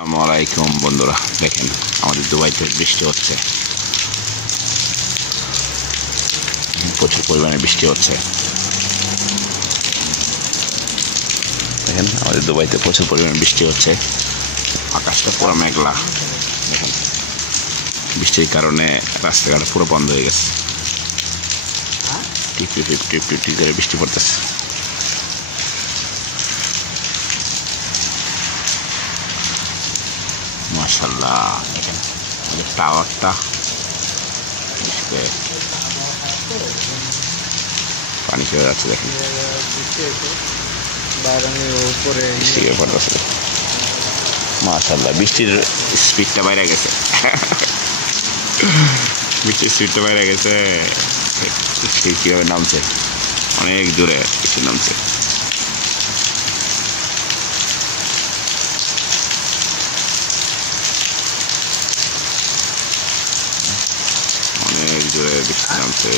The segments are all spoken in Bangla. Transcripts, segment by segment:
আসসালামু আলাইকুম বন্ধুরা, দেখেন আমাদের দুবাইতে বৃষ্টি হচ্ছে, প্রচুর পরিমাণে বৃষ্টি হচ্ছে। দেখেন আমাদের দুবাইতে প্রচুর পরিমাণে বৃষ্টি হচ্ছে, আকাশটা পুরো মেঘলা। দেখেন বৃষ্টির কারণে রাস্তাঘাট পুরো বন্ধ হয়ে গেছে, টিপ টিপ টিপ টিপ টিপ টিপ করে বৃষ্টি পড়তেছে। মাশাআল্লাহ, দেখেন আমাদের টাওয়ারটা পানি খেয়ে যাচ্ছে। দেখেন মাশাআল্লাহ, বৃষ্টির স্পিডটা বাইরে গেছে, বৃষ্টির স্পিডটা বাইরে গেছে। কীভাবে নামছে, অনেক দূরে বৃষ্টি নামছে। অনেক জোরে বৃষ্টি নামছে।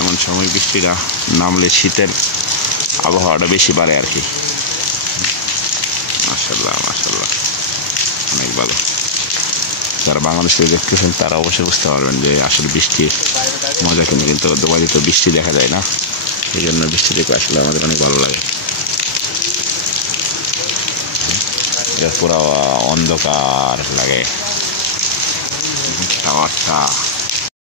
এমন সময় বৃষ্টিটা নামলে শীতের আবহাওয়াটা বেশি বাড়ে আর কি। মাশাআল্লাহ মাশাআল্লাহ, অনেক ভালো। যারা বাংলাদেশে দেখতেছেন তারা অবশ্যই বুঝতে পারবেন যে আসলে বৃষ্টির মজা কিন্তু দুবাইতে তো বৃষ্টি দেখা যায় না, এই জন্য বৃষ্টি দেখে আসলে আমাদের অনেক ভালো লাগে। পুরো অন্ধকার লাগে টাওয়ারটা।